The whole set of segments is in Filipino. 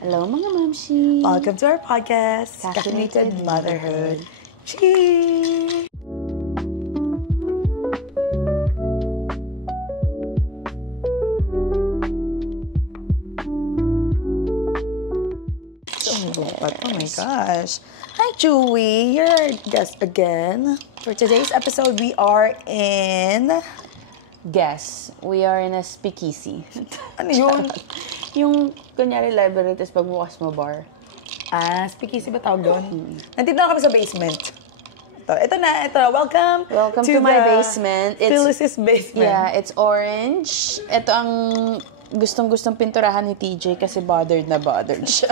Hello mga mamshi! Welcome to our podcast, Caffeinated Motherhood. Cheers! Oh my gosh. Hi, Chewy. You're our guest again. For today's episode, we are in... Guess, we are in a speakeasy. Ano yun? Yung, kunyari library, tapos pagbukas mo bar. Speakeasy ba tawag doon? Nandito na kami sa basement. Ito na. Welcome to my basement. Phyllis's basement. Yeah, it's orange. Ito ang gustong-gustong pinturahan ni TJ kasi bothered siya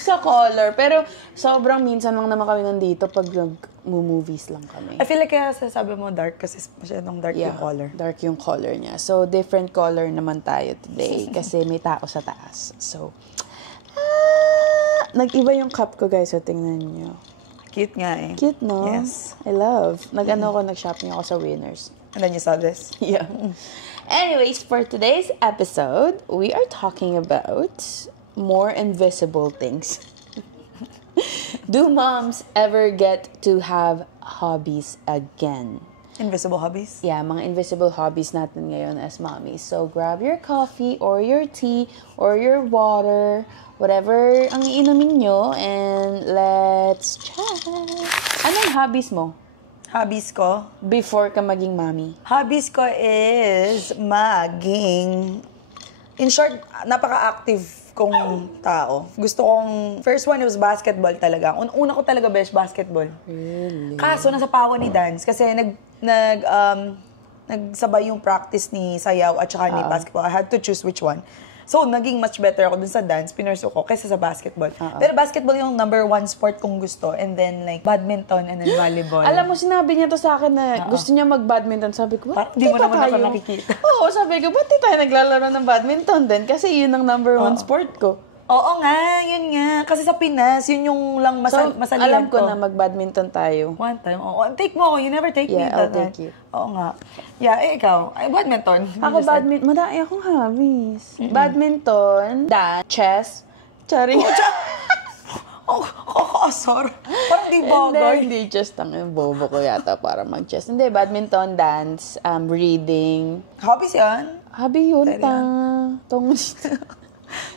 sa color. Pero sobrang minsan lang naman kami nandito pag nag-movies lang kami. I feel like kaya sasabi mo dark kasi masyadong dark yung color. Dark yung color niya. So, different color naman tayo today kasi may tao sa taas. So, nag-iba yung cup ko, guys. So, tingnan nyo. Cute nga eh. Cute, no? Yes. I love. Nag-shopping ako sa Winners. And then you saw this? Yeah. Anyways, for today's episode, we are talking about more invisible things. Do moms ever get to have hobbies again? Invisible hobbies? Yeah, mga invisible hobbies natin ngayon as mommies. So, grab your coffee or your tea or your water, whatever ang iinumin nyo, and let's chat. Anong hobbies mo? Hobbies ko? Before ka maging mommy? Hobbies ko is maging... In short, napaka-active kong tao. Gusto kong... First one was basketball talaga. Una ko talaga best basketball. Really? Kaso nasa pawa ni dance kasi nagsabay yung practice ni sayaw at saka ni basketball. I had to choose which one. So, naging much better ako dun sa dance, pinurso ko, kaysa sa basketball. Pero basketball yung number one sport kong gusto. And then, like, badminton and then volleyball. Alam mo, sinabi niya to sa akin na gusto niya mag-badminton. Sabi ko, ba't di mo naman ako nakikita. Oo, sabi ko, ba't di tayo naglalaro ng badminton din? Kasi yun ang number one sport ko. Oo nga, yun nga. Kasi sa Pinas, yun yung lang masalihan alam ko na mag-badminton tayo. One time. Oo. Take mo ako. You never take me. Yeah, I'll take you. Oo nga. Yeah, ikaw. Ay, badminton. Ako badminton. Madami akong hobbies. Badminton, dance, chess, charing. Kakasar. Parang di bagay. Hindi, just ang bobo ko yata para mag-chess. Hindi, badminton, dance, reading. Hobbies yan? Hobby yun,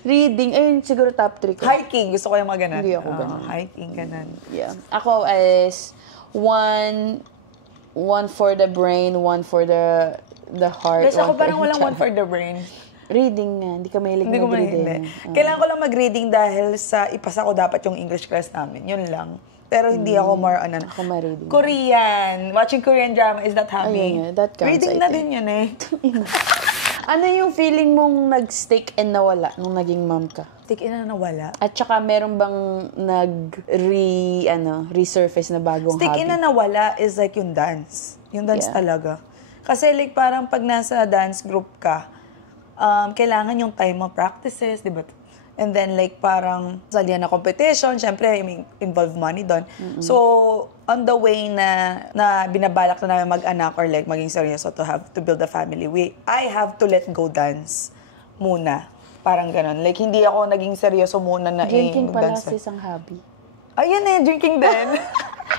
reading, ayun, siguro top 3 ko. Hiking, gusto ko yung mga ganun. Hindi ako ganun. Hiking, ganun. Yeah. Ako is one for the brain, one for the heart. Tapos ako parang walang one for the brain. Reading nga, hindi ka mahilig mag-reading. Kailangan ko lang mag-reading dahil sa ipasa ko dapat yung English class namin. Yun lang. Pero hindi ako more on Ako ma-reading. Korean. Watching Korean drama, is that hobby? Ayun, that counts, reading na din yun eh. Ano yung feeling mong nag-stick and nawala nung naging mom ka? Stick in na nawala? At saka meron bang resurface na bagong hobby? Stick in na nawala is like yung dance. Yung dance talaga. Kasi like parang pag nasa dance group ka, kailangan yung time mo practices, di ba? And then like parang salihan na competition, syempre may involve money doon. Mm-hmm. So on the way na binabalak na namin mag-anak or like maging seryoso to build a family, I have to let go dance muna. Parang ganun. Like hindi ako naging seryoso muna na drinking pala sa isang hobby. Ayun drinking din.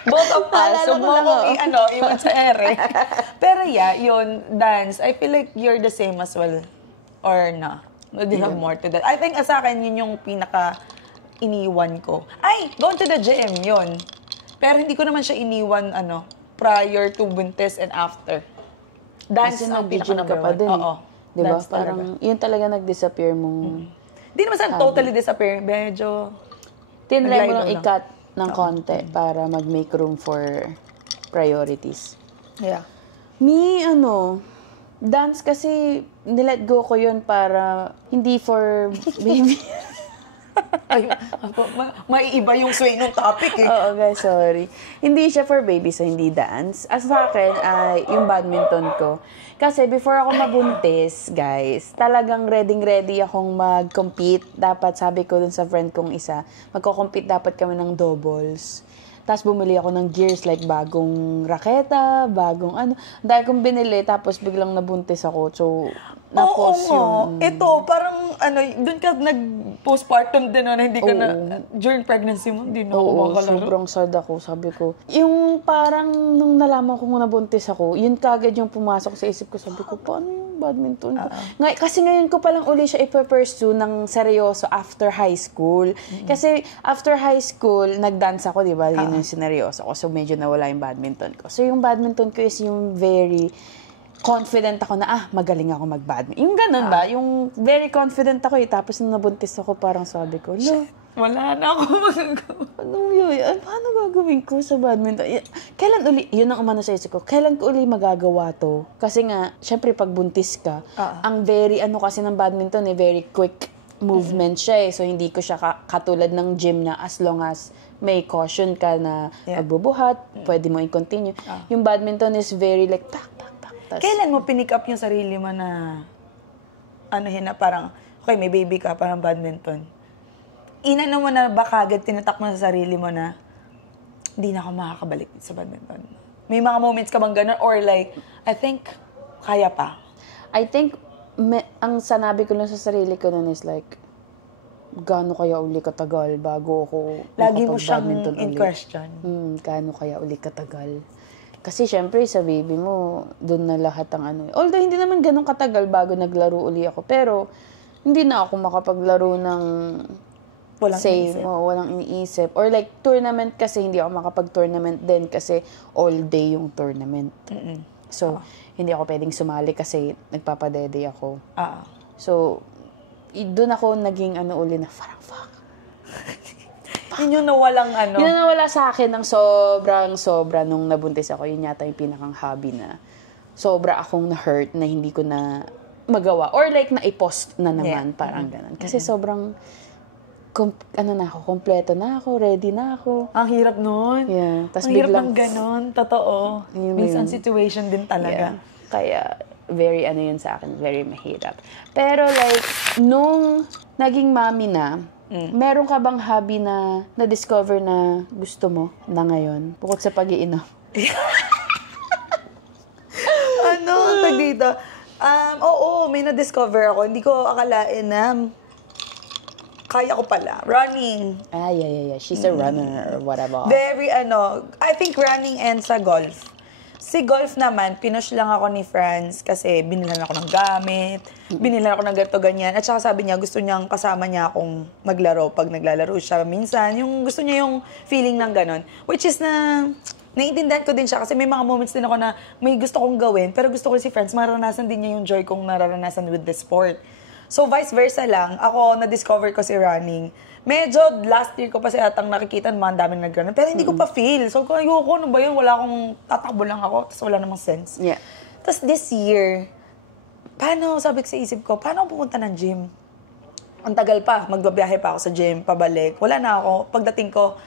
Both of us. So mo kong iwan sa ere. Pero yeah, yun, dance. I feel like you're the same as well. Or na. Do you have more to that? I think sa akin, yun yung pinaka-iniwan ko. Ay, going to the gym, yun. Pero hindi ko naman siya iniwan, prior to buntis and after. Dance ang pinaka-number one. Oo. Diba? Parang, yun talaga nag-disappear mong... Hindi naman sa totally disappear. Medyo... Tinry mo lang i-cut ng konti para mag-make room for priorities. Yeah. Me, dance kasi, nilet go ko yun para hindi for baby. Ay, maiiba yung swing ng topic eh. Oo, guys, sorry. Hindi siya for baby, so hindi dance. As sa akin, yung badminton ko. Kasi before ako mabuntis, guys, talagang ready akong mag-compete. Dapat, sabi ko dun sa friend kong isa, magko-compete dapat kami ng doubles. Tapos bumili ako ng gears like bagong raketa, bagong Dahil kong binili, tapos biglang nabuntis ako. So, na-pause Oo. Ito, parang, doon ka nag-postpartum din, hindi ka during pregnancy mo, hindi na ako makalaro. Sobrang sad ako, sabi ko. Yung parang, nung nalaman ko nabuntis ako, yun kagad yung pumasok sa isip ko, sabi ko, paano yung badminton ko? Kasi ngayon ko palang uli siya ipa-pursue ng seryoso after high school. Kasi after high school, nag-dance ako, di ba? Yun yung sineryoso ko. So, medyo nawala yung badminton ko. So, yung badminton ko is yung very confident ako na, magaling ako mag-badminton. Yung ganun ba? Yung very confident ako Tapos nung nabuntis ako, parang sabi ko, wala na ako magagawa. Paano gagawin ko sa badminton? Kailan uli, yun ang umano sa isip ko, kailan ko uli magagawa to? Kasi nga, syempre pag buntis ka, ang very, kasi ng badminton, very quick movement siya So, hindi ko siya katulad ng gym na as long as may caution ka na magbubuhat, pwede mo i-continue. Yung badminton is very like, Kailan mo pinick up yung sarili mo na, na parang, okay, may baby ka, parang badminton. Inano mo na ba kagad tinatak mo sa sarili mo na, hindi na ako makakabalik sa badminton? May mga moments ka bang gano'n? Or like, I think, kaya pa? I think, ang sanabi ko lang sa sarili ko nun is like, gaano kaya uli katagal bago ako lagi mo siyang in question. Gaano kaya uli katagal? Kasi syempre sa baby mo, doon na lahat ang Although hindi naman ganun katagal bago naglaro uli ako. Pero hindi na ako makapaglaro ng walang iniisip. Or like tournament kasi hindi ako makapag-tournament din kasi all day yung tournament. So, hindi ako pwedeng sumali kasi nagpapadede ako. So, doon ako naging uli na parang fuck. Yun yung nawalang Yun yung nawala sa akin ng sobra nung nabuntis ako. Yun yata yung pinakang hobby na sobra akong na-hurt na hindi ko na magawa. Or like na-i-post na naman, parang ganun. Kasi sobrang, kompleto na ako, ready na ako. Ang hirap nun. Yeah. Tas ang hirap ng ganun, totoo. Minsan situation din talaga. Yeah. Kaya, very yun sa akin, very mahirap. Pero like, nung naging mami na, meron ka bang hobby na na-discover na gusto mo na ngayon? Bukod sa pag-iinom. Tag dito? Oo, may na-discover ako. Hindi ko akalain na kaya ko pala. Running. Yeah. She's a runner or whatever. Very I think running and sa golf. Si golf naman, pinush lang ako ni Franz kasi binilan ako ng gamit, binilan ako ng ganito, ganyan. At saka sabi niya, gusto niyang kasama niya akong maglaro pag naglalaro siya minsan. Yung gusto niya yung feeling ng ganon. Which is naiintindihan ko din siya kasi may mga moments din ako na may gusto kong gawin, pero gusto ko si Franz, maranasan din niya yung joy kong nararanasan with the sport. So, vice versa lang, ako, na-discover ko si running. Medyo last year ko pa siya atang nakikita, mga daming nag-run. Pero hindi ko pa feel. So, ayoko, ano ba yun? Wala akong tatakbo lang ako, tapos wala namang sense. Yeah. Tapos this year, sabi ko sa isip ko, paano ako pupunta ng gym? Ang tagal pa, magbabiyahe pa ako sa gym, pabalik. Wala na ako. Pagdating ko,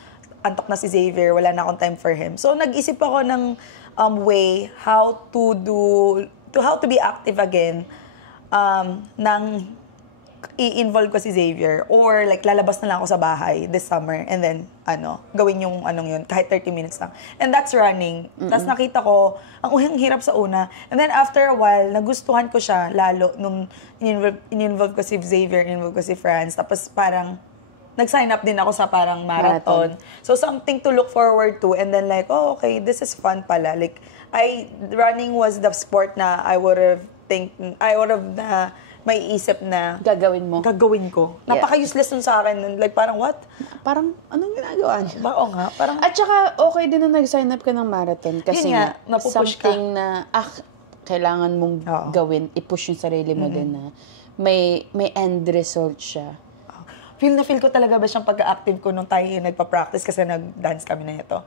antok na si Xavier, wala na akong time for him. So, nag-isip ako ng way how to be active again nang i-involve ko si Xavier or like lalabas na lang ako sa bahay this summer and then gawin yung yun kahit 30 minutes lang. And that's running. Tapos nakita ko, ang hirap sa una. And then after a while, nagustuhan ko siya lalo nung in-involve ko si Xavier, in-involve ko si Franz. Tapos parang nag-sign up din ako sa parang marathon. So something to look forward to and then like, okay, this is fun pala. Like, running was the sport na I would have may isip na gagawin ko. Napaka-useless nun sa akin. Like, parang what? Parang, anong ginagawa niya? Oo nga. Parang, at saka, okay din na nag-sign up ka ng marathon. Kasi nga, something na, kailangan mong gawin, i-push yung sarili mo din na may end result siya. Feel ko talaga ba siyang pagka-active ko nung tayo nagpa-practice kasi nag-dance kami na ito.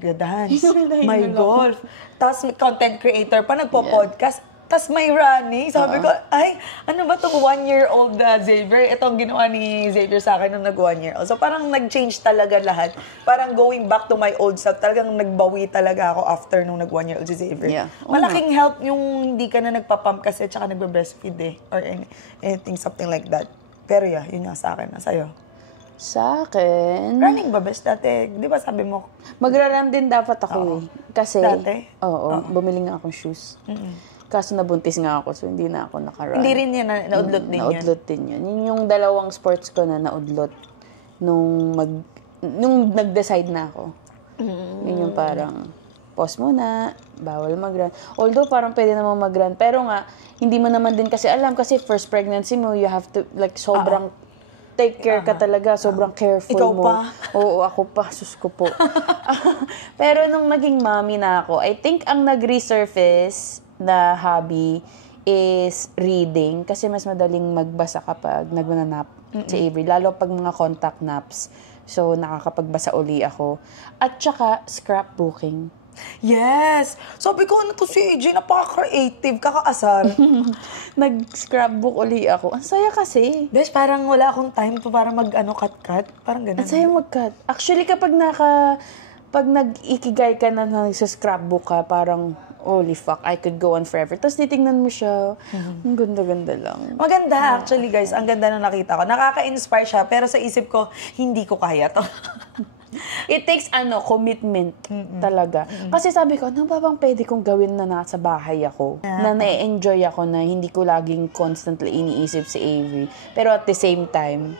Nag-dance, may golf. Tapos content creator pa, nagpo-podcast. Tas may running. Sabi ko, ano ba itong 1-year-old Xavier? Ito ang ginawa ni Xavier sa akin nung nag-1-year-old. So parang nag-change talaga lahat. Parang going back to my old self. Talagang nagbawi talaga ako after nung nag-1-year-old si Xavier. Yeah. Malaking help yung hindi ka na nagpapump kasi tsaka nagbe-breastfeed or anything, something like that. Pero yun nga sa akin. Sa'yo? Sa akin? Running ba best dati? Di ba sabi mo? Magra-run din dapat ako Kasi, dati? Oo. Bumili nga akong shoes. Kaso nabuntis nga ako, so hindi na ako nakarun. Hindi rin yan, naudlot din yan. Naudlot din yun. Yun yung dalawang sports ko na naudlot nung nag-decide na ako. Yun yung parang, pause muna, bawal mag-run. Although parang pwede naman mag-run, pero nga, hindi mo naman din kasi alam, kasi first pregnancy mo, you have to, like, sobrang take care ka talaga, sobrang careful Ikaw mo. pa? Oo, ako pa, sus ko po. Pero nung naging mommy na ako, I think ang nag-resurface na hobby is reading, kasi mas madaling magbasa kapag nagmananap si Avery, lalo pag mga contact naps. So, nakakapagbasa uli ako. At saka, scrapbooking. Yes! Sabi ko, ano to si AJ, napaka-creative, kakaasar. Nag-scrapbook uli ako. Ang saya kasi. Besh, parang wala akong time to para cut-cut. Parang ganun. Ang saya mag-cut. Actually, pag nag-ikigay ka na nag-scrapbook ka, parang, holy fuck, I could go on forever. Tapos titingnan mo siya. Ang ganda-ganda lang. Maganda, actually, guys. Ang ganda na nakita ko. Nakaka-inspire siya, pero sa isip ko, hindi ko kaya to. It takes, commitment talaga. Kasi sabi ko, ano ba bang pwede kong gawin na nasa bahay ako? Na na-enjoy ako na hindi ko laging constantly iniisip si Avery. Pero at the same time,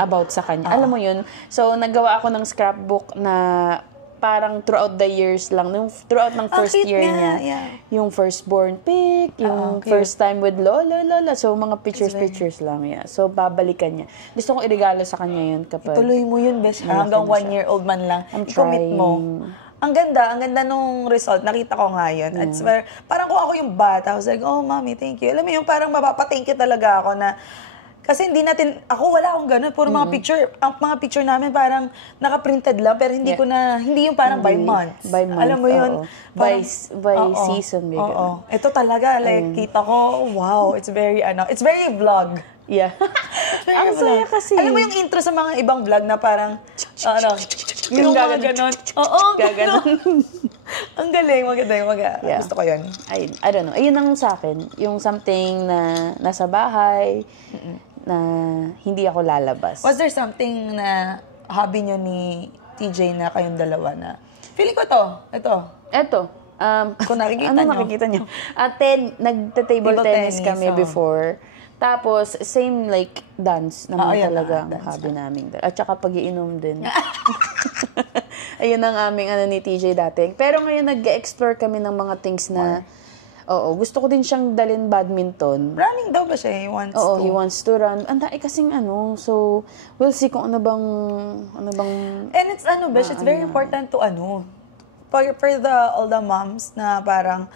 about sa kanya. Alam mo yun? So, naggawa ako ng scrapbook na parang throughout the years lang, throughout ng first year niya, yung firstborn pic, yung first time with lola. So, mga pictures lang, So, babalikan niya. Gusto kong irigalo sa kanya yun kapag... Ituloy mo yun, best. Hanggang 1-year-old man lang. I-commit mo. Ang ganda nung result. Nakita ko nga yun. At parang kung ako yung bata, I was like, oh, mommy, thank you. Alam mo yung parang mapapa-thank you talaga ako na kasi hindi natin, ako wala akong ganun. Puro mga picture, ang mga picture namin parang naka-printed lang, pero hindi ko na, hindi yung parang by month. By month, alam mo yun? By season. Oo. Ito talaga, like, kita ko, wow, it's very vlog. Yeah. Ang saya kasi. Alam mo yung intro sa mga ibang vlog na parang, yung mga ganon. Oo, ganon. Ang galing, maganda. Gusto ko yun. I don't know. Ayun ang sa akin. Yung something na nasa bahay, na hindi ako lalabas. Was there something na hobby nyo ni TJ na kayong dalawa na, feeling ko ito. Kung nakikita nyo. Nagta-table tennis kami before. Tapos, same like dance naman talaga ang hobby namin. At saka pag-iinom din. Ayun ang aming ni TJ dati. Pero ngayon nag-explore kami ng mga things na gusto ko din siyang dalhin badminton. Running daw ba siya? He wants to run. Ang dai kasing so we'll see kung ano bang And it's it's very important to for all the moms na parang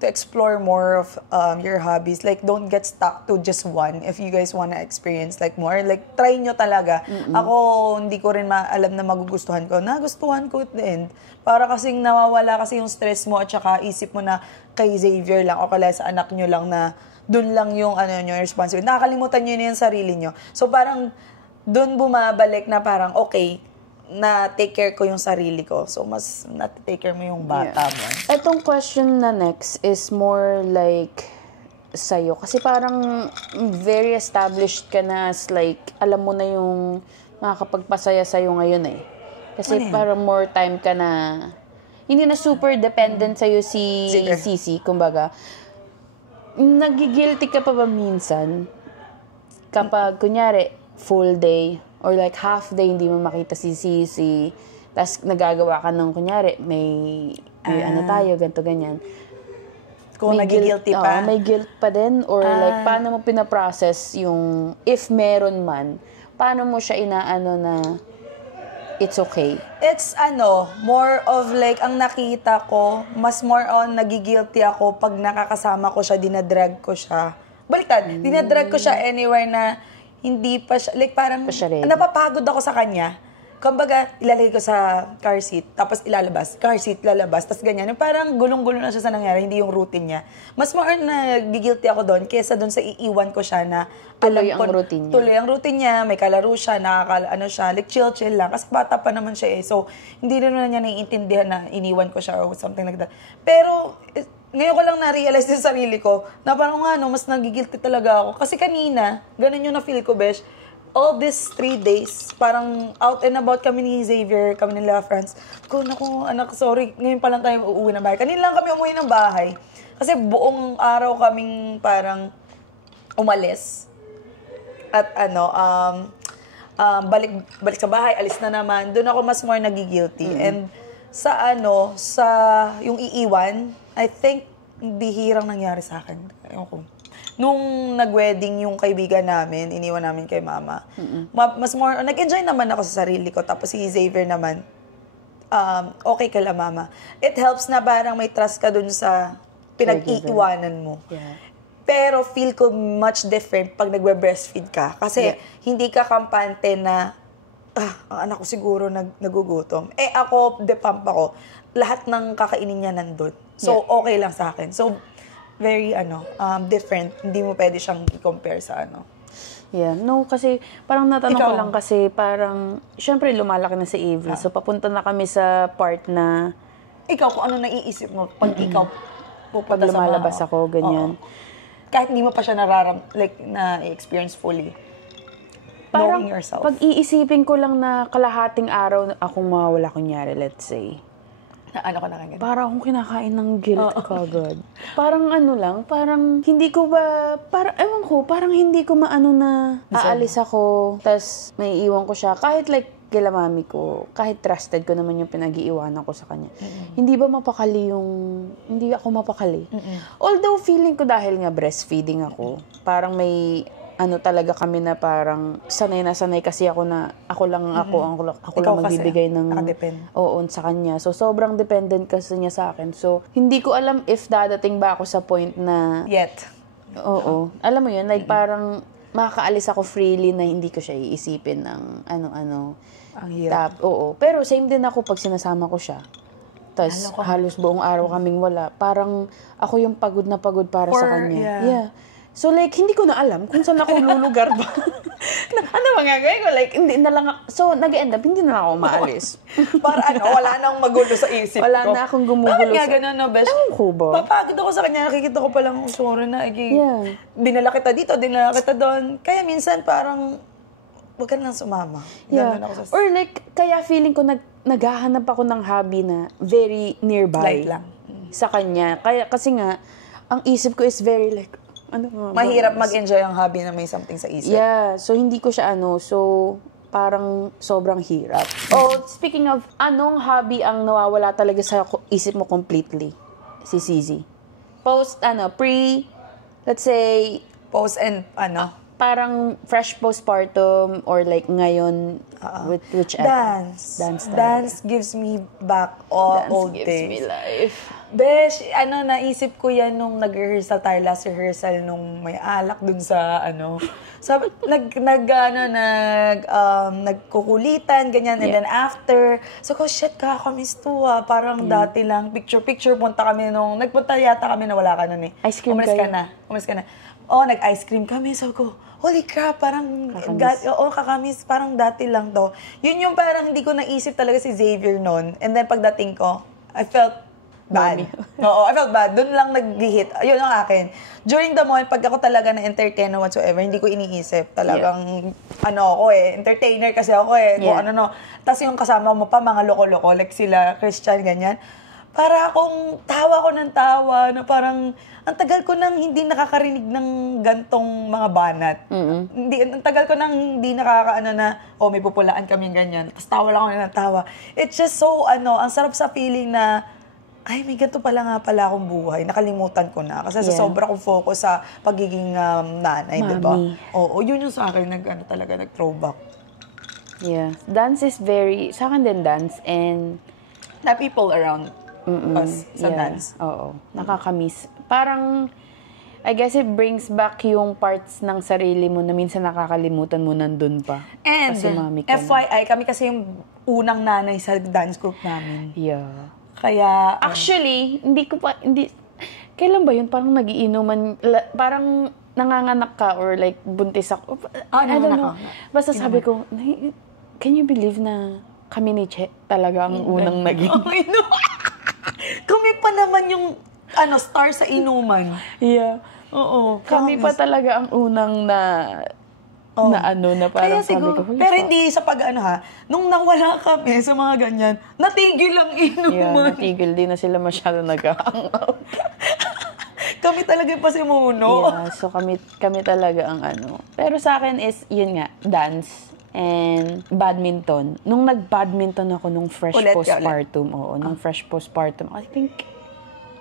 to explore more of your hobbies. Like, don't get stuck to just one. If you guys wanna experience like more, like, try nyo talaga. Ako, hindi ko rin alam na magugustuhan ko. Nagustuhan ko at the end. Para kasing nawawala kasi yung stress mo at saka isip mo na kay Xavier lang o kaya sa anak nyo lang na dun lang yung yung responsibility. Nakakalimutan nyo na yung sarili nyo. So, parang dun bumabalik na parang, okay, na take care ko yung sarili ko. So, mas na-take care mo yung bata mo. Etong question na next is more like sa'yo. Kasi parang very established ka na as like, alam mo na yung makakapagpasaya sa'yo ngayon eh. Kasi parang more time ka na, hindi na super dependent sa'yo si Sisi, kumbaga. Nagigilty ka pa ba minsan kapag, kunyari, full day, or like half day, hindi mo makita si Sisi, tapos nagagawa ka ng, kunyari, may tayo, ganito, ganyan. Kung nagigilty pa. May guilt pa din, or like, paano mo pinaprocess yung, if meron man, paano mo siya inaano na, it's okay? It's more of like, ang nakita ko, mas more on nagigilty ako pag nakakasama ko siya, dinadrag ko siya. Baliktad, dinadrag ko siya anywhere na hindi pa siya, like parang napapagod ako sa kanya. Kumbaga, ilalagay ko sa car seat, tapos ilalabas, car seat, lalabas, tapos ganyan. Yung parang gulong-gulo na siya sa nangyari, hindi yung routine niya. Mas more na gigilty ako doon kesa doon sa iiwan ko siya na tuloy ang routine niya. Tuloy ang routine niya, may kalaro siya, siya, like chill lang. Kasi bata pa naman siya eh. So, hindi rin niya naiintindihan na iniwan ko siya or something like that. Pero, ngayon ko lang na-realize yung sarili ko na parang mas nagigilty talaga ako. Kasi kanina, ganun yung na-feel ko, besh. All these 3 days, parang out and about kami ni Xavier, kami nila friends. Naku, anak, sorry, ngayon pa lang tayo uuwi ng bahay. Kanina lang kami umuwi ng bahay. Kasi buong araw kaming parang umalis. At balik sa bahay, alis na naman. Doon ako mas more nagigilty. And sa yung iiwan, I think, bihirang nangyari sa akin. Ayun ko. Nung nag-wedding yung kaibigan namin, iniwan namin kay mama. Mas more, nag-enjoy naman ako sa sarili ko. Tapos si Xavier naman, okay kala mama. It helps na parang may trust ka dun sa pinag-iiwanan mo. Yeah. Pero feel ko much different pag nagbe-breastfeed ka. Kasi hindi ka kampante na, ang anak ko siguro nagugutom. Ako, depump ako. Lahat ng kakainin niya nandun. So, okay lang sa akin. So, very, different. Hindi mo pwede siyang i-compare sa Yeah, no, kasi parang natanong ko lang kasi parang, syempre lumalaki na si Avery. So, papunta na kami sa part na... Ikaw, kung ano naiisip mo pag ikaw pupunta pag lumalabas ako, ganyan. Kahit hindi mo pa siya na-experience fully. Parang, knowing yourself. pag iisipin ko lang na kalahating araw akong mawawala, kunyari, let's say. Ano ka na ganyan? Parang akong kinakain ng guilt kagad. Parang parang hindi ko ba, ewan ko, parang hindi ko maano na aalis ako, tas may iwan ko siya. Kahit kila mami ko, kahit trusted ko naman yung pinag-iiwanan ko sa kanya. Hindi ba hindi ako mapakali. Although feeling ko dahil nga breastfeeding ako, parang may talaga kami na parang sanay na sanay kasi ako na ako lang magbibigay ng sa kanya. So sobrang dependent kasi niya sa akin. So hindi ko alam if dadating ba ako sa point na Oo. Alam mo yun, parang makakaalis ako freely na hindi ko siya iisipin ng ano-ano. Ang hirap. Pero same din ako pag sinasama ko siya. Tapos halos buong araw kaming wala. Parang ako yung pagod na pagod para sa kanya. Yeah. So hindi ko na alam kung saan ako lulugar ba. Ano ba gagawin ko? Hindi na lang so nag-end up, hindi na ako maalis. Para wala nang magulo sa isip ko. Wala na akong gumugulo sa... Bakit nga ganun, besh? Ewan ko ba? Papagod ako sa kanya, nakikita ko palang sorry na. Dinala kita dito, dinala kita doon. Kaya minsan parang, huwag ka nang sumama. Ako sa... Or kaya feeling ko naghahanap ako ng hobby na very nearby. Light lang. Sa kanya. Kasi nga, ang isip ko is very mahirap mag-enjoy ang hobby na may something sa isip. Yeah. So, hindi ko siya so, parang sobrang hirap. Speaking of, anong hobby ang nawawala talaga sa isip mo completely? Si CZ. Let's say... Post and parang fresh postpartum or ngayon, whichever. Dance gives me back all old days. Dance gives me life. Besh, naisip ko yan nung nag-rehearsal tayo, last rehearsal nung may alak dun sa nagkukulitan, ganyan, and then after, so shit, kakamiss to parang dati lang, picture, nagpunta yata kami na wala ka nun eh. Ice cream Umalis ka na. Nag-ice cream kami, so ko, holy crap, parang, kakamis, parang dati lang to. Yun yung parang hindi ko naisip talaga si Xavier noon, and then pagdating ko, I felt bad. I felt bad. Doon lang nag-hit. Yun ang akin. During the moment, pag ako talaga na-entertain or whatsoever, hindi ko iniisip. Talagang, entertainer kasi ako Kung Tapos yung kasama mo pa, mga loko-loko, sila, Christian, ganyan. Para akong tawa ko ng tawa, na parang, ang tagal ko nang hindi nakakarinig ng gantong mga banat. Ang tagal ko nang hindi nakakaano na, may pupulaan kami ganyan. Tapos tawa lang ako ng tawa. It's just so, ang sarap sa feeling na, ay, may ganito pala akong buhay. Nakalimutan ko na. Kasi sa sobra kong focus sa pagiging nanay, di ba? Yun yung sa akin, nag-throwback. Yeah. Dance is sa akin din dance, and the people around us sa dance. Oo. Nakakamiss. Parang, I guess it brings back yung parts ng sarili mo na minsan nakakalimutan mo nandun pa. And, kasi mami ka FYI, kami kasi yung unang nanay sa dance group namin. Yeah. Kaya, actually, kailan ba yun? Parang nagiinuman, parang nanganganak ka or buntis ako. I don't know. Basta sabi ko, can you believe na kami ni Che talaga ang unang naging? Kami pa naman yung star sa inuman. Yeah. Oo. Kami pa talaga ang unang na parang sabi ko. Pero hindi sa nung nawala kami sa mga ganyan, natigil ang inuman. Yeah, natigil. Di na sila masyado nag-hangout. Kami talaga yung pasimuno. Yeah, so kami talaga ang ano. Pero sa akin is, yun nga, dance and badminton. Nung nag-badminton ako nung fresh postpartum, nung fresh postpartum, I think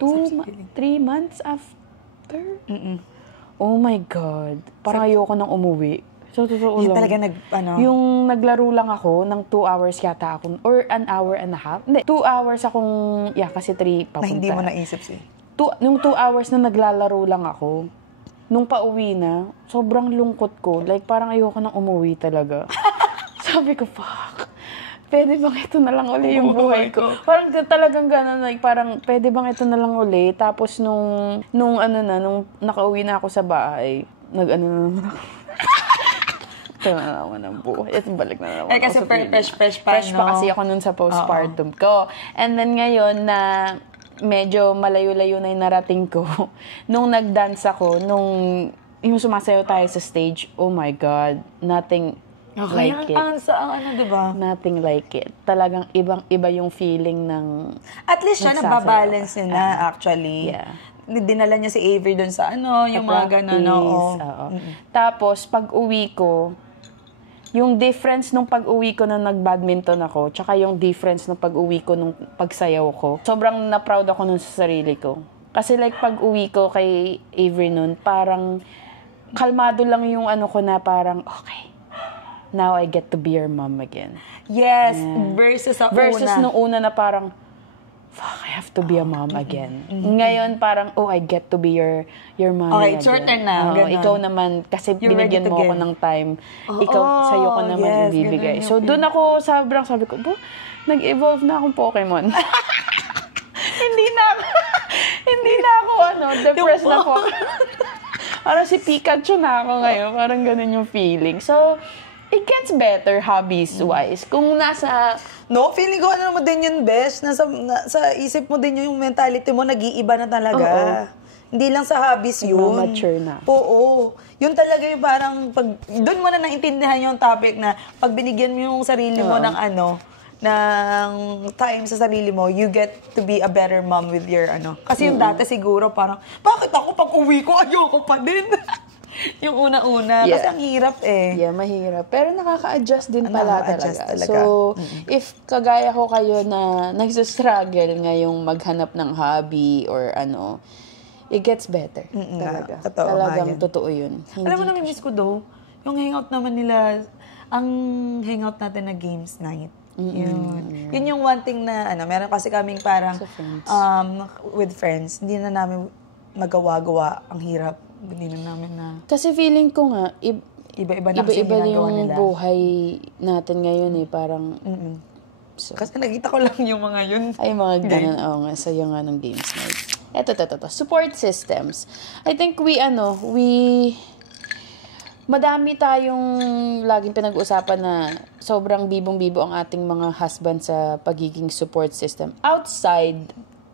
3 months after. Oh my God. Parang ayoko nang umuwi. So, totoo lang. Talaga Yung naglaro lang ako ng 2 hours yata ako, or an hour and a half. Hindi, 2 hours akong, kasi 3 papunta. Na hindi mo naisip Nung 2 hours na naglalaro lang ako, nung pauwi na, sobrang lungkot ko. Like, parang ayoko nang umuwi talaga. Sabi ko, fuck. Pwede bang ito na lang uli yung buhay ko? Parang talagang gano'n, like, parang pwede bang ito na lang uli? Tapos nung nakauwi na ako sa bahay, nag-ano na naman ako. Ito na naman ang buhay. Ito balik na naman ako kasi sa Pilipinas. fresh Fresh pa kasi ako nun sa postpartum ko. And then ngayon na medyo malayo-layo na yung narating ko, nung nag-dance ako, yung sumasayaw tayo sa stage, oh my God, nothing like it. Diba? Nothing like it. Talagang ibang-iba yung feeling ng at least siya, nababalance niya na actually. Yeah. Dinala niya si Avery doon sa yung mga gano'n. Tapos, pag-uwi ko, yung difference nung pag-uwi ko na nag-badminton ako, tsaka yung difference nung pag-uwi ko nung pagsayaw ko, sobrang na-proud ako nun sa sarili ko. Kasi like pag-uwi ko kay Avery nun, parang kalmado lang yung ano ko na parang, okay, now I get to be your mom again. Yes, versus nung una na parang, fuck, I have to be a mom again. Ngayon parang, I get to be your mommy again. Okay, short na. Ikaw naman, kasi binigyan mo ako ng time. Sa'yo ko naman ibibigay. So, doon ako sabi ko, nag-evolve na akong Pokemon. hindi na ako, depressed na ako. Parang si Pikachu na ako ngayon. Parang ganun yung feeling. So, it gets better hobbies-wise. Kung nasa... No, feeling ko mo din yun, best. Sa isip mo din yung mentality mo, nag-iiba na talaga. Hindi lang sa hobbies yun. Mature na. Oo. Yun talaga yung parang, doon mo na naintindihan yung topic na pag binigyan mo yung sarili mo ng ng time sa sarili mo, you get to be a better mom with your Kasi yung dati siguro parang, bakit ako pag uwi ko, ayoko pa din. Yung una-una. Kasi ang hirap Yeah, mahirap. Pero nakaka-adjust din pala talaga. So, if kagaya ko kayo na nagsastruggle ngayong maghanap ng hobby or it gets better. Talaga. Talagang totoo yun. Alam mo, namimiss ko yung hangout naman nila, ang hangout natin na games night. Yun yung one thing na, meron kasi kaming parang, with friends, hindi na namin magawa-gawa. Ang hirap. Hindi na namin na... Kasi feeling ko nga, iba-iba yung nila. buhay natin ngayon parang... So, kasi nakita ko lang yung mga yun. Ay, mga ganun. Oo nga, sa'yo nga ng games night. Ito. Support systems. I think madami tayong laging pinag-usapan na sobrang bibong-bibo ang ating mga husband sa pagiging support system. Outside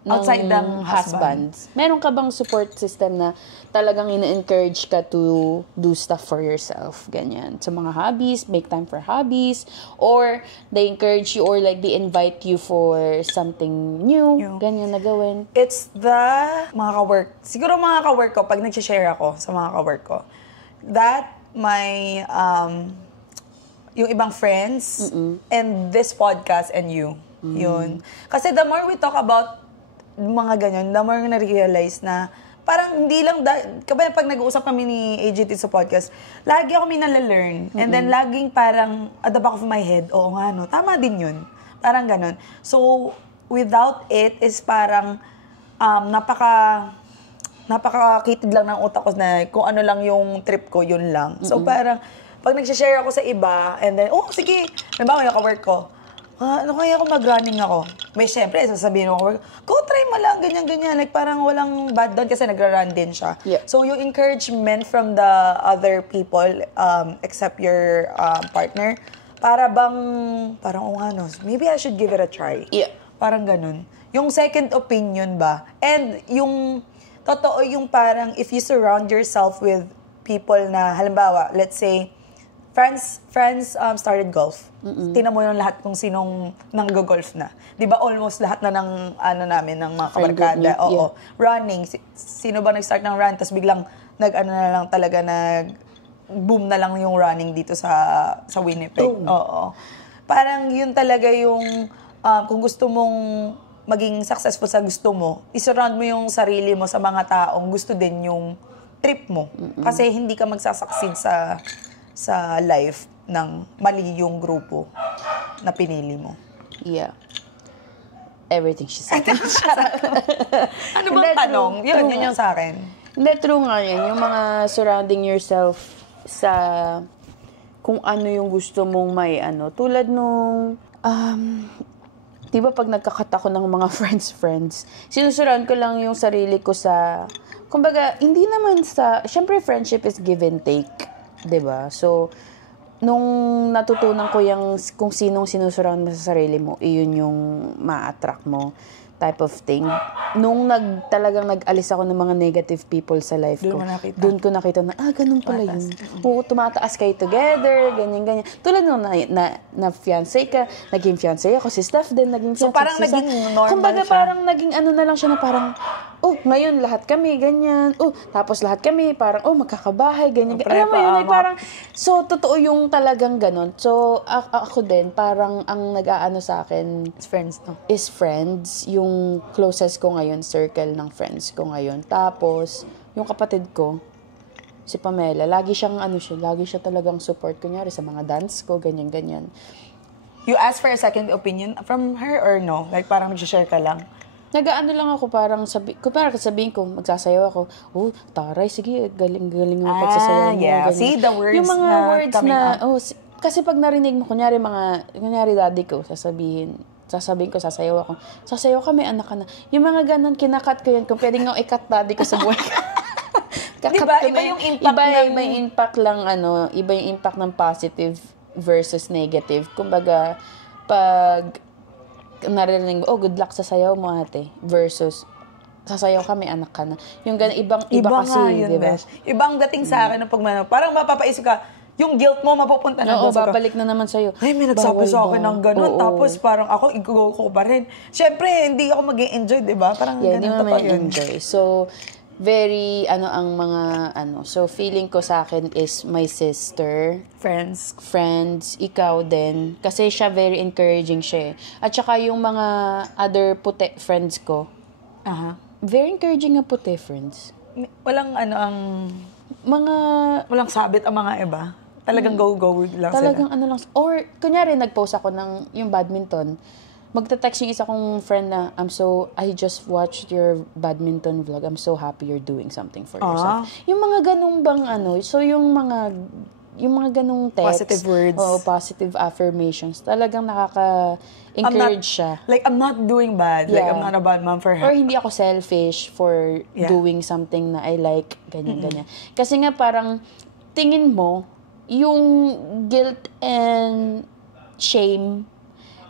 ng husbands. Meron ka bang support system na talagang ina-encourage ka to do stuff for yourself? Ganyan. Sa mga hobbies, make time for hobbies, or they encourage you or like they invite you for something new, ganyan na gawin? It's the mga ka-work. Siguro mga ka-work ko, pag nag-share ako sa mga ka-work ko, that my, yung ibang friends, and this podcast and you. Yun. Kasi the more we talk about mga ganyan, the more na-realize na parang hindi lang, kapag pag nag-uusap kami ni AGT sa podcast, lagi ako may nalalearn. And then laging parang at the back of my head, oo nga tama din yun. Parang ganon. So, without it is parang napaka-kitid lang ng utak ko na kung ano lang yung trip ko, yun lang. So, parang pag nag-share ako sa iba, and then, sige, nabawa yung ka-work ko, ano kaya kung mag-running ako? May syempre, sasabihin ko, go try mo lang, ganyan-ganyan. Like parang walang bad doon kasi nagra-run din siya. Yeah. So yung encouragement from the other people, except your partner, parang maybe I should give it a try. Yeah. Parang ganun. Yung second opinion ba? And yung, totoo yung parang if you surround yourself with people na, halimbawa, let's say, friends started golf. Tinan mo yung lahat kung sinong nang-golf na. 'Di ba almost lahat na ng namin ng mga kabarkada. Oo. Running, sino ba nag-start ng run tapos biglang na lang talaga boom na lang yung running dito sa Winnipeg. Oo. Parang yun talaga yung kung gusto mong maging successful sa gusto mo, isurround mo yung sarili mo sa mga taong gusto din yung trip mo. Kasi hindi ka magsasucceed sa life ng mali yung grupo na pinili mo. Yeah. Everything she said. Ano bang tanong? Yun yung sa akin. Hindi, true nga yan. Yung mga surrounding yourself sa kung ano yung gusto mong may Tulad nung, di ba pag nagkakat ako ng mga friends, sinusurround ko lang yung sarili ko sa, kumbaga, hindi naman syempre friendship is give and take, di ba? So, nung natutunan ko kung sinong sinusurround mo sa sarili mo, iyon yung ma-attract mo type of thing. Nung talagang nag-alis ako ng mga negative people sa life ko, doon ko nakita na, ganun pala yun. Oo, tumataas kayo together, ganyan. Tulad nung na fiancé ka, naging fiancé ako, si Steph din, naging fiancé. So parang naging normal kumbaga, siya. parang naging na lang siya na parang, ngayon lahat kami, ganyan. Tapos lahat kami, parang, magkakabahay, ganyan. Alam mo yun, parang, so, totoo yung talagang ganun. So, ako din, parang ang nag-aano sa akin, is friends, yung closest ko ngayon, circle ng friends ko ngayon. Tapos, yung kapatid ko, si Pamela, lagi siya talagang support, kunyari sa mga dance ko, ganyan. You ask for a second opinion from her or no? Like, parang nag-share ka lang? Nag-ano lang ako, parang sabihin ko, magsasayaw ako, taray, sige, galing mo pagsasayaw mo. Yeah. Ganyan. See, the words yung mga na words coming na, up. kasi pag narinig mo, kunyari daddy ko, sasabihin ko, sasayaw kami, anak ka na. Yung mga ganun, kinakat ko yan, kung pwede nga i-cut daddy ko sa buhay. Diba, iba yung impact iba yung impact lang, iba yung impact ng positive versus negative. Kumbaga, pag narinig mo, good luck sa sayaw mo ate, versus sasayaw kami, anak ka na. Yung iba kasi, di ba? Ibang dating sa akin ng parang mapapaisip ka, yung guilt mo mapupunta na doon. Babalik na naman sa'yo. Ay, may nagsabi sa akin ng gano'n. Tapos parang ako, i-go ko pa rin. Siyempre, hindi ako mag-enjoy, di ba? Parang hindi ganun mo mag-enjoy. So, very, ang mga, so feeling ko sa akin is my sister. Friends, ikaw din. Kasi siya, very encouraging siya eh. At saka yung mga other puti friends ko, very encouraging ang puti friends. Walang walang sabit ang mga iba. Talagang go lang talagang sila. lang. Or, kunyari, nag-post ako ng yung badminton. Magte-text yung isa kong friend na, I just watched your badminton vlog. I'm so happy you're doing something for yourself. Yung mga ganung bang so yung mga ganung text. Positive words. Positive affirmations. Talagang nakaka-encourage siya. Like, I'm not doing bad. Yeah. Like, I'm not a bad mom for her. Or hindi ako selfish for doing something na I like, ganyan. Kasi nga parang, tingin mo, yung guilt and shame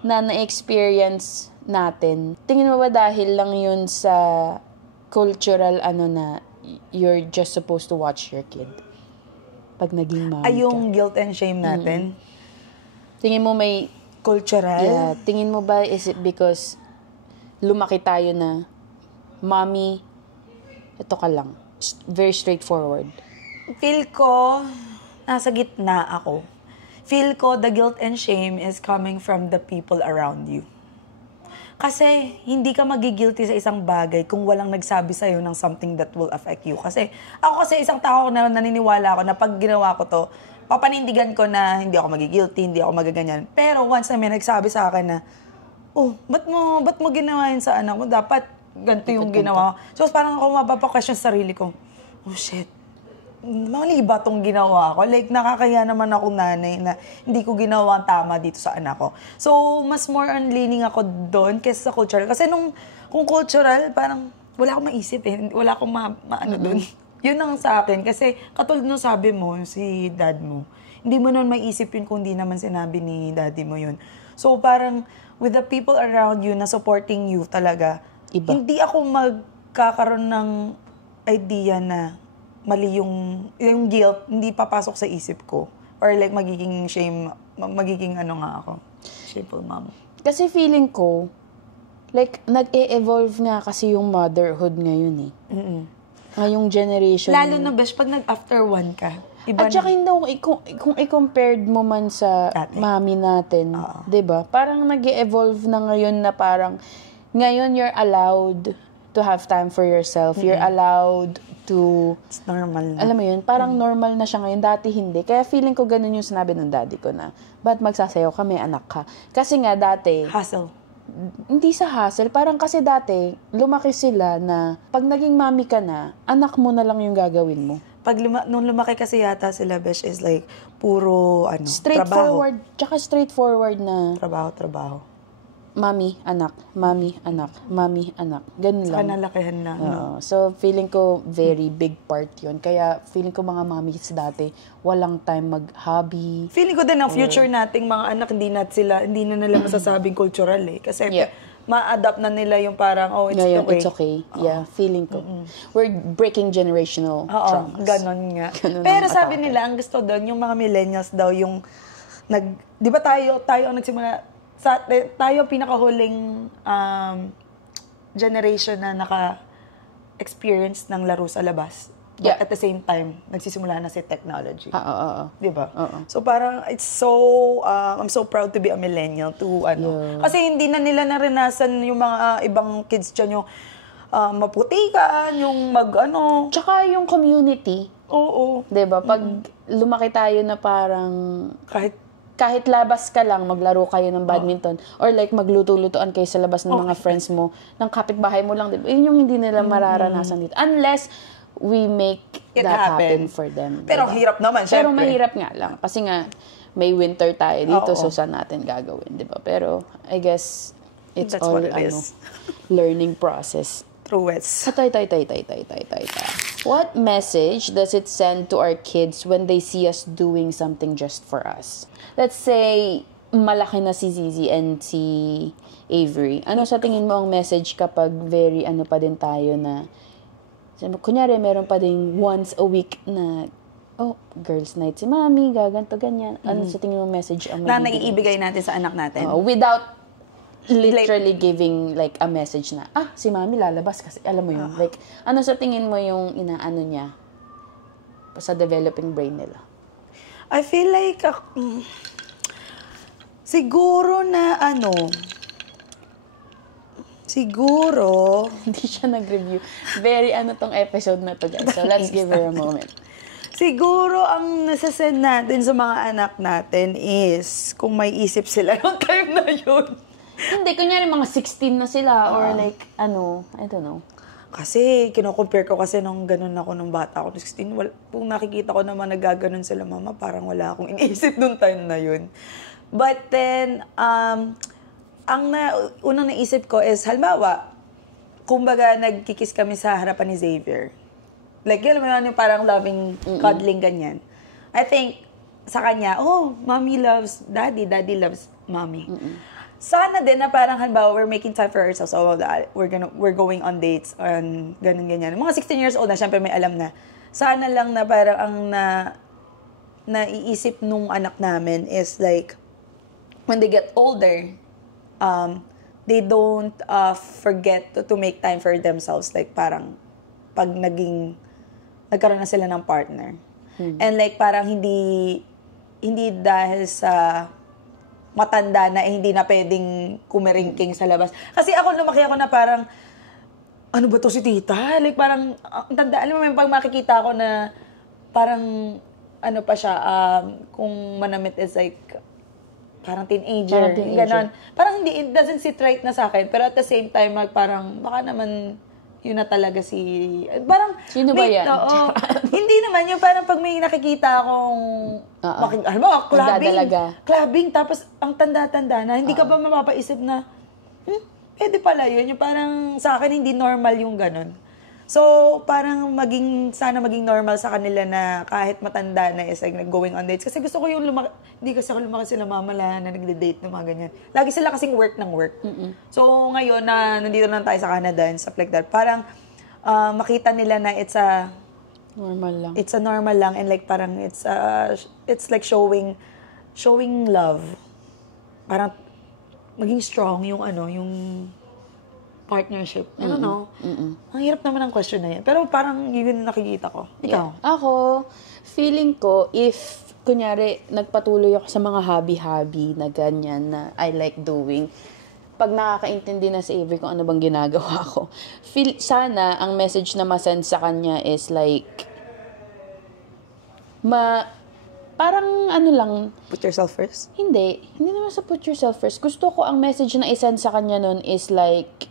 na na-experience natin, tingin mo ba dahil lang yun sa cultural na you're just supposed to watch your kid pag naging mommy ka? Yung guilt and shame natin? Tingin mo may cultural? Yeah. Tingin mo ba is it because lumaki tayo na mommy, ito ka lang. Very straightforward. Feel ko nasa gitna ako. Feel ko the guilt and shame is coming from the people around you. Kasi hindi ka magigilty sa isang bagay kung walang nagsabi sa'yo ng something that will affect you. Kasi ako isang tao na naniniwala ako na pag ginawa ko to, papanindigan ko na hindi ako magigilty, hindi ako magaganyan. Pero once na may nagsabi sa akin na, ba't mo ginawa yun sa anak mo? Dapat ganito yung ginawa. So parang ako mapapa-question sa sarili ko, shit. Mali ba itong ginawa ko? Like, nakakaya naman ako nanay na hindi ko ginawa tama dito sa anak ko. So, mas more on leaning ako doon kaysa sa cultural. Kasi kung cultural, parang wala akong maisip eh. Wala akong maano doon. Yun ang sa akin. Kasi katulad nung sabi mo, si dad mo, hindi mo naman maisip yun kung di naman sinabi ni daddy mo yun. So, parang with the people around you na supporting you talaga, hindi ako magkakaroon ng idea na mali yung guilt, hindi papasok sa isip ko. Or like magiging ano nga ako, shameful mom. Kasi feeling ko, like, nag-e-evolve nga kasi yung motherhood ngayon eh. Ngayong generation. Lalo na, besh, pag nag-after one ka, iba at saka hindi, kung i-compared mo man sa Dati. mami natin, 'di ba? Parang nag-evolve na ngayon na parang, ngayon you're allowed to have time for yourself. You're allowed to... It's normal na. Alam mo yun, parang normal na siya ngayon. Dati hindi. Kaya feeling ko ganun yung sinabi ng daddy ko na, ba't magsasayaw ka, may anak ka? Kasi nga dati... Hassle. Hindi sa hassle. Parang kasi dati, lumaki sila na pag naging mami ka na, anak mo na lang yung gagawin mo. Nung lumaki kasi yata sila, besh, is like, puro, Straightforward. Tsaka straightforward na, trabaho. mami, anak, mami, anak, mami, anak. Ganun Saka lang. nalakihan na. So, feeling ko very big part yun. Kaya, feeling ko mga mommies dati, walang time mag-hobby. Feeling ko din ang future nating mga anak, hindi na nila masasabing cultural eh. Kasi ma-adapt na nila yung parang, it's Ngayon, okay. it's okay. Yeah, feeling ko. We're breaking generational traumas. Ganon nga. Ganun Pero ang sabi atake. nila, ang gusto doon, yung mga millennials daw, yung di ba tayo ang nagsimula, tayo ang pinakahuling generation na naka-experience ng laro sa labas. But at the same time, nagsisimula na si technology. Di ba? So parang, I'm so proud to be a millennial to, Kasi hindi na nila naranasan yung mga ibang kids dyan, yung maputikan, yung Tsaka yung community. Oo. Diba? Pag lumaki tayo na parang... Kahit labas ka lang, maglaro kayo ng badminton. Or like, magluto-lutoan kayo sa labas ng mga friends mo. Ng kapitbahay mo lang. Diba? Yun yung hindi nila mararanasan dito. Unless we make that happen for them. Pero diba? hirap naman, syempre. Pero mahirap nga lang. Kasi nga, may winter tayo dito, so saan natin gagawin, diba? Pero, I guess, it's That's all, what it is. learning process. True, it's... What message does it send to our kids when they see us doing something just for us? Let's say, malaki na si Zizi and si Avery. Ano sa tingin mo ang message kapag very pa din tayo na, kunyari meron pa din once a week na, girls night si mami, gaganto, ganyan. Ano sa tingin mo message ang Na naiibigay natin sa anak natin? Without literally giving like a message na, si mami lalabas kasi, alam mo yun. Like, ano sa tingin mo yung inaano niya sa developing brain nila? I feel like, siguro na Hindi siya nag-review. Very tong episode na to, guys. So, let's give her a moment. Siguro, ang nasasend natin sa mga anak natin is, kung may isip sila yung time na yun. Hindi, kunyari mga 16 na sila or like, I don't know. Kasi, kino-compare ko kasi nung ganun ako nung bata ako, 16, kung nakikita ko naman nagaganon sila, mama, parang wala akong iniisip nung time na yun. But then, unang naisip ko is, halimbawa, kumbaga, nagkikis kami sa harapan ni Xavier. Like, yun naman yung parang loving, cuddling, ganyan. I think, sa kanya, mommy loves daddy, daddy loves mommy. Sana din na parang, halimbawa, we're making time for ourselves, we're going on dates, and ganyan. Mga 16 years old na, syempre may alam na. Sana lang na parang ang naiisip nung anak namin is like, when they get older, they don't forget to make time for themselves. Like parang, pag nagkaroon na sila ng partner. And like parang hindi dahil sa matanda na hindi na pwedeng kumiringking sa labas. Kasi lumaki ako na parang, ano ba to si tita? Like parang, tanda, alam mo, pag makikita ako na parang, pa siya, kung manamit is like, parang teenager. Ganon. Parang it doesn't sit right na sa akin. Pero at the same time, parang, baka naman, yun na talaga parang, sino ba yan? Hindi naman yun. Parang pag may nakikita akong, clubbing, tapos ang tanda-tanda na, hindi ka ba mapapaisip na, pwede pala yun. Yung parang, sa akin, hindi normal yung ganon. So, parang sana maging normal sa kanila na kahit matanda na is like going on dates. Kasi gusto ko yung hindi kasi ako lumaki sila mamala na nagde-date ng mga ganyan. Lagi sila kasing work ng work. So, ngayon na nandito na tayo sa Canada and stuff like that, parang makita nila na it's a Normal lang. It's a normal lang and like parang it's like showing love. Parang maging strong yung yung partnership. I don't know. Ang hirap naman ang question na yan. Pero parang yun nakikita ko. Ikaw? Ako, feeling ko, if, kunyari, nagpatuloy ako sa mga hobby-hobby na ganyan na I like doing, pag nakakaintindi na si Avery kung ano bang ginagawa ko, sana, ang message na masend sa kanya is like, parang ano lang, Put yourself first? hindi naman sa put yourself first. Gusto ko ang message na isend sa kanya nun is like,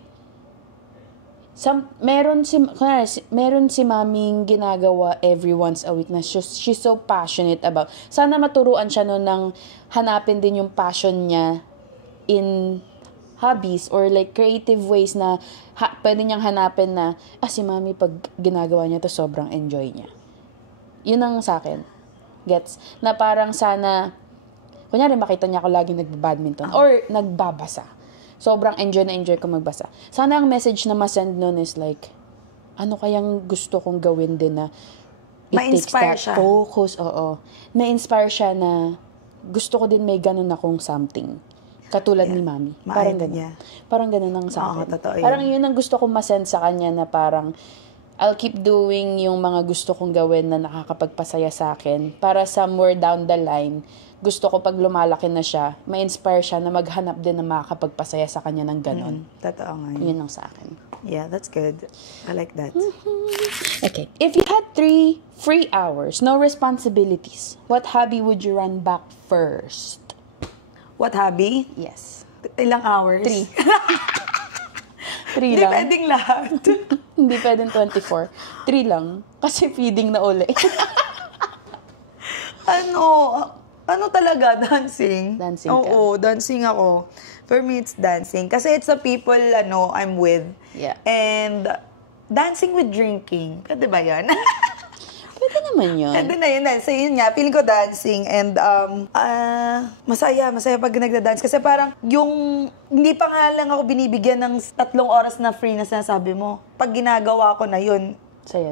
meron si maming ginagawa every once a week na she's so passionate about. Sana maturuan siya nun ng hanapin din yung passion niya in hobbies or like creative ways na pwede niyang hanapin na, si mami pag ginagawa niya to sobrang enjoy niya. Yun ang sa akin. Gets? Na parang sana, kunyari makita niya ako laging nagbabadminton or nagbabasa. Sobrang enjoy ko magbasa. Sana ang message na masend nun is like, ano kayang gusto kong gawin din na ma-inspire siya. Focus, oo. Ma-inspire siya na gusto ko din may ganun akong something. Katulad ni Mami. Parang ganun. Yeah. Parang ganun ang sa akin. Totoo parang yun ang gusto kong masend sa kanya na parang I'll keep doing yung mga gusto kong gawin na nakakapagpasaya sa akin para somewhere down the line, gusto ko pag lumalaki na siya, ma-inspire siya na maghanap din na makakapagpasaya sa kanya ng ganon. Totoo nga. Yun ang sa akin. Yeah, that's good. I like that. Okay. If you had 3 free hours, no responsibilities, what hobby would you run back first? What hobby? Yes. Ilang hours? 3. 3 Hindi lang. pwedeng lahat. Hindi pwedeng 24. 3 lang. Kasi feeding na uli. Ano talaga? Dancing? Dancing ka? Oo, dancing ako. For me, it's dancing. Kasi it's the people, I'm with. Yeah. And dancing with drinking. Pwede ba yan? Pwede naman yun. Pwede na yun. So yun nga, feeling ko dancing. And masaya pag nagda-dance. Kasi parang hindi pa nga lang ako binibigyan ng 3 oras na free na sinasabi mo. Pag ginagawa ko na yun,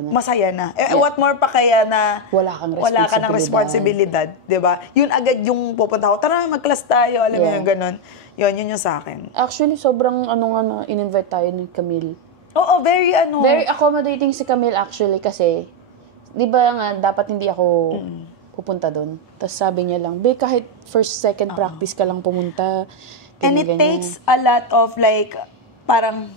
masaya na. What more pa kaya na wala ka ng responsibilidad, 'di ba? Yun agad yung pupunta ko. Tara, mag-class tayo, alam mo yung ganun. Yun yung sa akin. Actually, sobrang in-invite tayo ni Camille. Oo, very Very accommodating si Camille actually kasi 'di ba nga dapat hindi ako pupunta doon. Tapos sabi niya lang, kahit first, second practice ka lang pumunta. And it takes a lot of like parang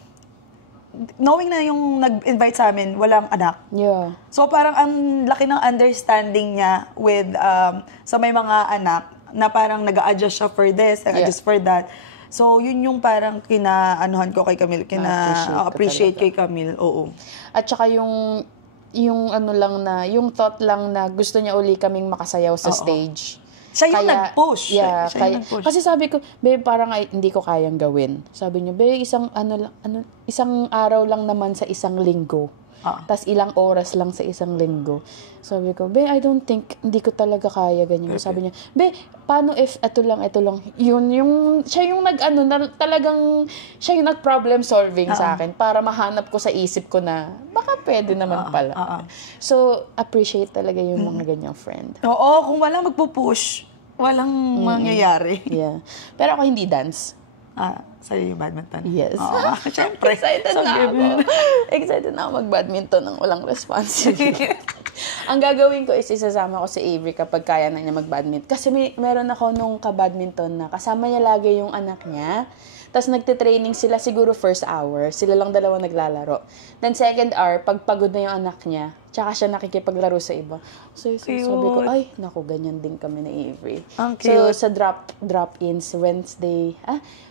knowing na yung nag-invite sa amin, walang anak. Yeah. So, parang ang laki ng understanding niya with, sa may mga anak, na parang nag-a-adjust siya for this, nag-a-adjust for that. So, yun yung parang kina-anuhan ko kay Camille, appreciate kay Camille, oo. At saka yung yung thought lang na gusto niya uli kaming makasayaw sa stage. Siya yung nag-push. Yeah, kasi sabi ko, parang hindi ko kayang gawin. Sabi niya, isang araw lang naman sa isang linggo. Tas ilang oras lang sa isang linggo. Sabi ko, I don't think, hindi ko talaga kaya ganyan. Okay. Sabi niya, paano if ito lang, siya yung talagang, siya yung nag-problem solving sa akin para mahanap ko sa isip ko na, baka pwede naman pala. So, appreciate talaga yung mga ganyang friend. Oo, kung walang magpupush, walang mangyayari. Yeah. Pero ako hindi dance. Sa'yo yung badminton? Yes. Siyempre. Excited na ako mag-badminton ng walang responsibility. Ang gagawin ko is isasama ko si Avery kapag kaya na niya mag-badminton. Kasi meron ako nung ka-badminton na kasama niya lagi yung anak niya. Tapos nagte-training sila siguro first hour. Sila lang dalawa naglalaro. Then second hour, pag pagod na yung anak niya, tsaka siya nakikipaglaro sa iba. So sabi ko, naku, ganyan din kami na Avery. So sa drop-ins,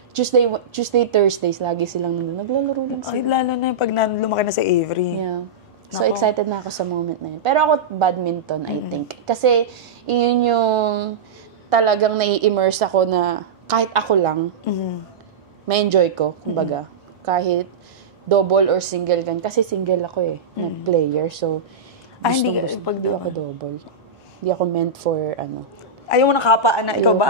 Tuesday, Thursdays, lagi silang naglalaro lang sila. Lalo na yung pag lumaki na si Avery. Yeah. So, excited na ako sa moment na yun. Pero ako, badminton, I think. Kasi, yun yung talagang nai-immerse ako na kahit ako lang, ma-enjoy ko, kumbaga. Kahit double or single gun. Kasi single ako na player. So, hindi ako double. Hindi ako meant for, Ayaw mo nakapaan na ikaw ba?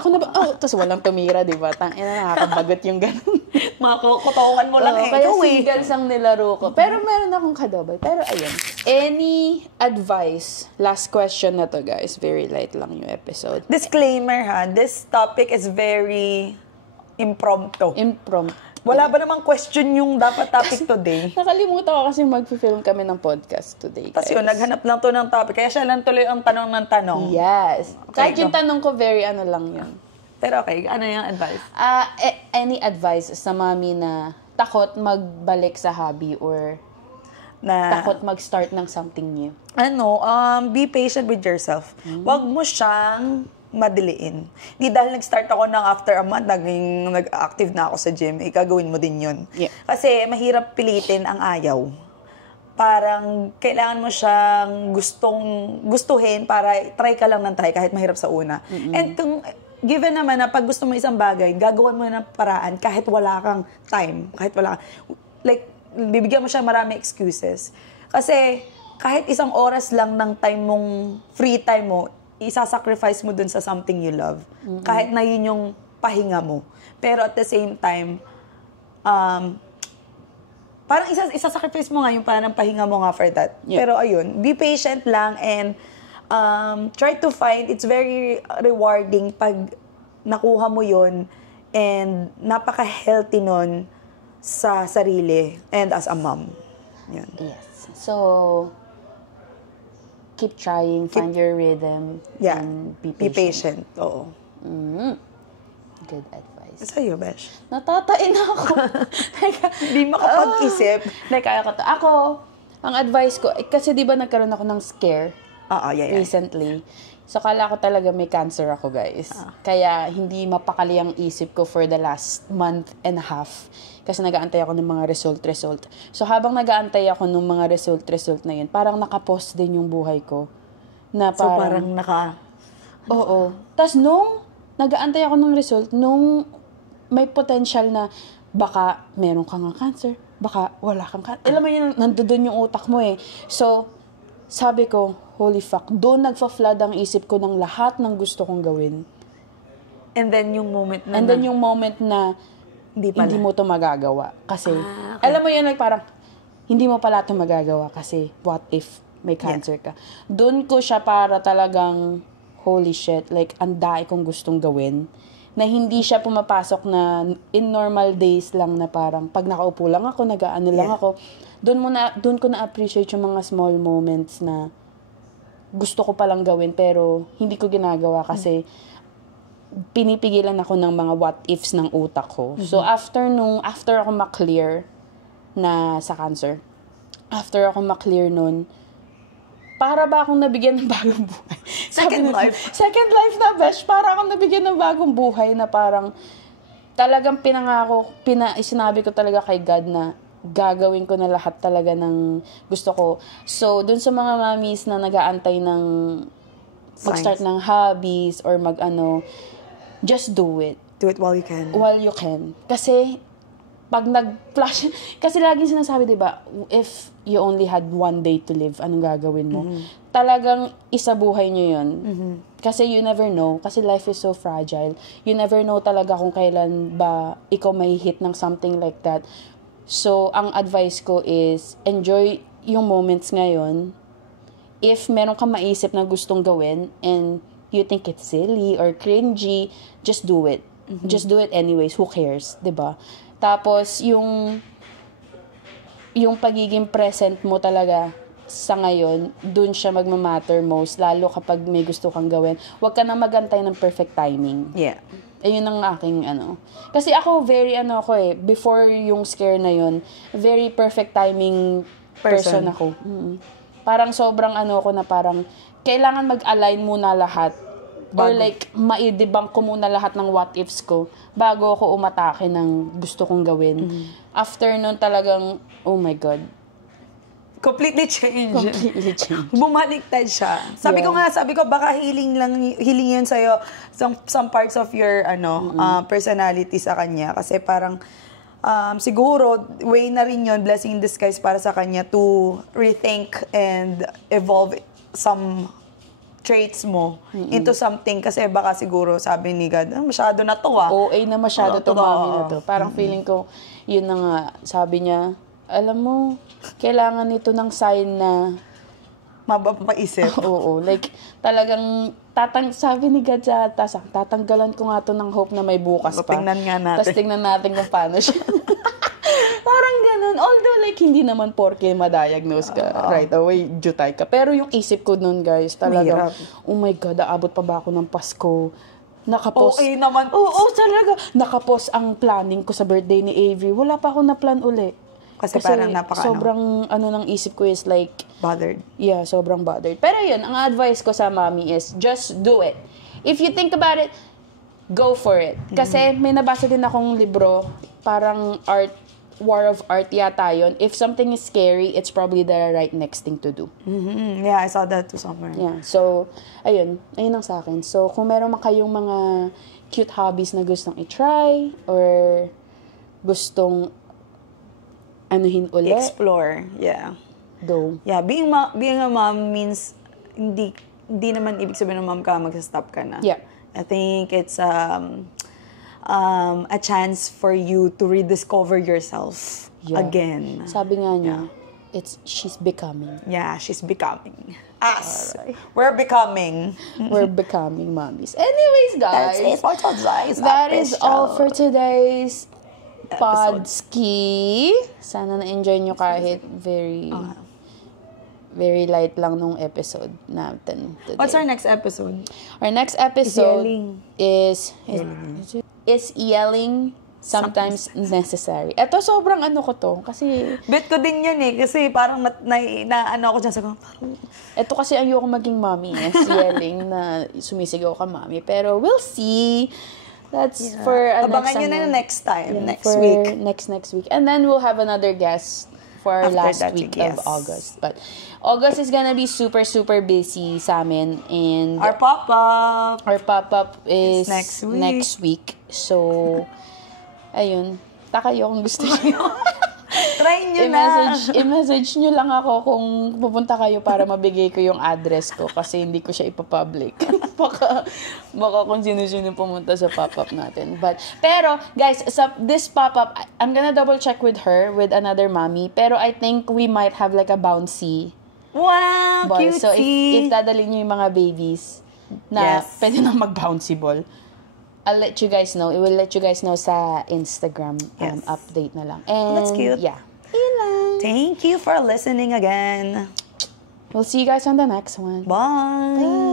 Ako na ba? Tapos walang tumira, di ba? Nakakabagot yung ganun. Makukutawan mo lang Kaya ikaw singles ang nilaro ko. Pero meron akong kadobal. Pero ayun. Any advice? Last question na to, guys. Very light lang yung episode. Disclaimer ha, this topic is very impromptu. Wala ba namang question yung dapat topic today? Nakalimutan ko kasi mag-film kami ng podcast today, guys. Tapos yun, naghanap lang to ng topic. Kaya siya lang tuloy ang tanong ng tanong. Yes. Okay, Kahit yung tanong ko, very ano lang yun. Pero okay, ano yung advice? Any advice sa mami na takot magbalik sa hobby or takot mag-start ng something new? Be patient with yourself. Huwag mo siyang madiliin. Hindi dahil nag-start ako ng after a month, nag-active na ako sa gym, gagawin mo din yun. Yeah. Kasi mahirap pilitin ang ayaw. Parang kailangan mo siyang gustuhin para try ka lang ng try kahit mahirap sa una. And kung given naman na pag gusto mo isang bagay, gagawan mo ng paraan kahit wala kang time, bibigyan mo siya marami excuses. Kasi kahit isang oras lang ng time mong free time mo, isasacrifice mo dun sa something you love. Kahit na yun yung pahinga mo. Pero at the same time, parang isasacrifice mo nga yung parang pahinga mo nga for that. Yeah. Pero ayun, be patient lang and try to find, it's very rewarding pag nakuha mo yun and napaka-healthy nun sa sarili and as a mom. Yun. Yes. So, keep trying, find your rhythm, and be patient. Oo. Good advice. Sa'yo, Besh. Natatain ako. Hindi makapag-isip. Kaya ko to. Ako, ang advice ko, kasi di ba nagkaroon ako ng scare recently. So, kala ko talaga may cancer ako, guys. Kaya, hindi mapakali ang isip ko for the last month and a half. Kasi nag-aantay ako ng mga result. So, habang nag-aantay ako ng mga result na yun, parang nakapos din yung buhay ko. Na parang, Oo. Tapos, nung nag-aantay ako ng result, nung may potential na baka meron kang cancer, baka wala kang cancer. Alam mo yun, nandoon yung utak mo eh. So, sabi ko, holy fuck, doon nagfa-flood ang isip ko ng lahat ng gusto kong gawin. And then yung moment na hindi mo to magagawa. Kasi, alam mo yun, parang, hindi mo pala to magagawa kasi what if may cancer ka. Doon ko siya para talagang, holy shit, ang dami kong gustong gawin. Na hindi siya pumapasok na in normal days lang na parang, pag nakaupo lang ako, nag-aano lang ako, doon ko na-appreciate yung mga small moments na gusto ko palang gawin pero hindi ko ginagawa kasi pinipigilan ako ng mga what ifs ng utak ko. So, after ako ma-clear na sa cancer, after ako ma-clear nun, para ba akong nabigyan ng bagong buhay? Second life na, Besh. Para akong nabigyan ng bagong buhay na parang talagang sinabi ko talaga kay God na gagawin ko na lahat talaga ng gusto ko. So, dun sa mga mommies na nag-aantay ng mag-start ng hobbies or just do it. Do it while you can. While you can. Kasi, pag nag-flash, kasi laging sinasabi, diba, if you only had one day to live, anong gagawin mo? Talagang isabuhay nyo yun. Kasi you never know. Kasi life is so fragile. You never know talaga kung kailan ba ikaw may hit ng something like that. So, ang advice ko is, enjoy yung moments ngayon. If meron kang maisip na gustong gawin, and you think it's silly or cringy, just do it. Just do it anyways. Who cares? 'Di ba? Tapos, yung pagiging present mo talaga sa ngayon, dun siya magmamatter most, lalo kapag may gusto kang gawin. Huwag ka na magantay ng perfect timing. Yeah. Ayun ang aking Kasi ako, very before yung scare na yun, very perfect timing person ako. Parang sobrang ako na parang, kailangan mag-align muna lahat. Or maidibang ko muna lahat ng what ifs ko bago ako umatake ng gusto kong gawin. After nun talagang, oh my God. Completely change. Bumaliktad siya. Sabi ko, baka healing yun sa'yo, some parts of your, personality sa kanya. Kasi parang, siguro, way na rin yun, blessing in disguise para sa kanya to rethink and evolve some traits mo into something kasi baka siguro sabi ni God, masyado na to OA na masyado to, mami na to. Parang feeling ko, yun na nga, sabi niya, alam mo, kailangan nito ng sign na mapapaisip. Oo, like talagang sabi ni God sa tasang, tatanggalan ko nga to ng hope na may bukas pa. Tingnan nga natin. Tapos tingnan natin kung paano siya. Parang ganun. Although like hindi naman porke ma-diagnose ka right away, jutay ka. Pero yung isip ko nun guys, talagang, oh my God, aabot pa ba ako ng Pasko? Nakapos. Okay naman. Oo, talaga. Nakapos ang planning ko sa birthday ni Avery. Wala pa ako na-plan uli. Kasi parang sobrang ng isip ko is like, bothered. Yeah, sobrang bothered. Pero yun, ang advice ko sa mommy is, just do it. If you think about it, go for it. Kasi may nabasa din akong libro, parang War of Art yata yun. If something is scary, it's probably the right next thing to do. Mm-hmm. Yeah, I saw that too somewhere. Yeah, so, ayun ang sa akin. So, kung meron man kayong mga cute hobbies na gustong i-try, or gustong anuhin ulit, explore, yeah. Go. Yeah, being a mom means hindi naman ibig sabihin ng mom ka magsa-stop ka na. Yeah. I think it's a chance for you to rediscover yourself again. Sabi nga niya, she's becoming. Yeah, she's becoming. Us. Right. We're becoming. We're becoming mommies. Anyways, guys. That is all for today's Podski. Sana na-enjoy nyo kahit very light lang nung episode natin today. What's our next episode? Our next episode is yelling sometimes necessary. Ito sobrang ko to kasi bet ko din yun kasi parang ako dyan sa ito kasi ayoko maging mommy yelling na sumisigaw ka mommy, pero we'll see. That's for abangan nyo na next time, next week. Next week. And then we'll have another guest for last week of August. But August is gonna be super, super busy sa amin. And our pop-up is next week. So, ayun. Kayo kung gusto nyo. Try nyo na. I-message nyo lang ako kung pupunta kayo para mabigay ko yung address ko kasi hindi ko siya ipapublic. baka kung sino-sino pumunta sa pop-up natin. Pero, guys, this pop-up, I'm gonna double check with her, with another mommy, pero I think we might have like a bouncy wow, ball. cutie. So, if dadalhin nyo yung mga babies na pwede na mag-bouncy ball, I'll let you guys know. It will let you guys know sa Instagram update na lang. And that's cute. Yeah. Yun lang. Thank you for listening again. We'll see you guys on the next one. Bye.